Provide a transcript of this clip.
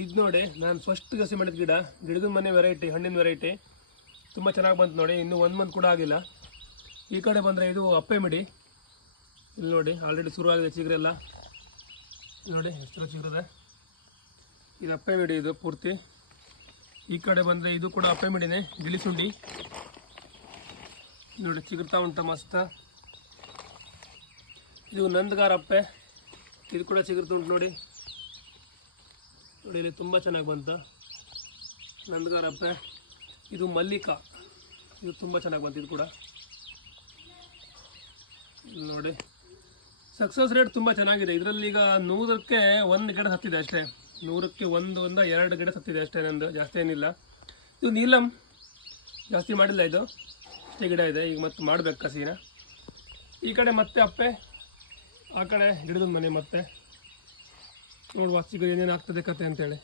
ಇದು ನೋಡಿ ನಾನು ಫಸ್ಟ್ ಗಸಿ ಮಾಡಿದ ಗಿಡದ ಮನೆ ವೆರೈಟಿ, ಹಣ್ಣಿನ ವೆರೈಟಿ ತುಂಬ ಚೆನ್ನಾಗಿ ಬಂತು ನೋಡಿ. ಇನ್ನೂ 1 ಮಂತ್ ಕೂಡ ಆಗಿಲ್ಲ. ಈ ಕಡೆ ಬಂದರೆ ಇದು ಅಪ್ಪೆ ಮಿಡಿ. ಇಲ್ಲಿ ನೋಡಿ ಆಲ್ರೆಡಿ ಶುರುವಾಗಿದೆ ಚಿಗುರೆಲ್ಲ. ನೋಡಿ ಎಷ್ಟು ಚಿಗುರಿದೆ. ಇದು ಅಪ್ಪೆ ಮಿಡಿ, ಇದು ಪೂರ್ತಿ. ಈ ಕಡೆ ಬಂದರೆ ಇದು ಕೂಡ ಅಪ್ಪೆ ಮಿಡಿನೇ, ಗಿಳಿಸುಂಡಿ. ನೋಡಿ ಚಿಗುರ್ತಾ ಉಂಟ ಮಸ್ತ. ಇದು ನಂದಗಾರ ಅಪ್ಪೆ, ಇದು ಕೂಡ ಚಿಗುರ್ತಾ ಉಂಟು ನೋಡಿ. ನೋಡಿ ಇಲ್ಲಿ ತುಂಬ ಚೆನ್ನಾಗಿ ಬಂತ ನಂದಗಾರ ಅಪ್ಪೆ. ಇದು ಮಲ್ಲಿಕಾ, ಇದು ತುಂಬ ಚೆನ್ನಾಗಿ ಬಂತು. ಇದು ಕೂಡ ನೋಡಿ ಸಕ್ಸಸ್ ರೇಟ್ ತುಂಬ ಚೆನ್ನಾಗಿದೆ. ಇದರಲ್ಲಿ ಈಗ 100ಕ್ಕೆ 1 ಗಿಡ ಹತ್ತಿದೆ ಅಷ್ಟೇ. 100ಕ್ಕೆ 1-2 ಗಿಡ ಹತ್ತಿದೆ ಅಷ್ಟೇ, ನಂದು ಜಾಸ್ತಿ ಏನಿಲ್ಲ. ಇದು ನೀಲಂ ಜಾಸ್ತಿ ಮಾಡಿಲ್ಲ, ಇದು ಇಷ್ಟೇ ಗಿಡ ಇದೆ. ಈಗ ಮತ್ತೆ ಮಾಡಬೇಕು ಕಸಿನ. ಈ ಕಡೆ ಮತ್ತೆ ಅಪ್ಪೆ, ಆ ಕಡೆ ಗಿಡದ ಮನೆ. ಮತ್ತೆ ನೋಡುವ ಚಿಗುರು ಏನೇನು ಆಗ್ತದೆ ಕತೆ ಅಂತೇಳಿ.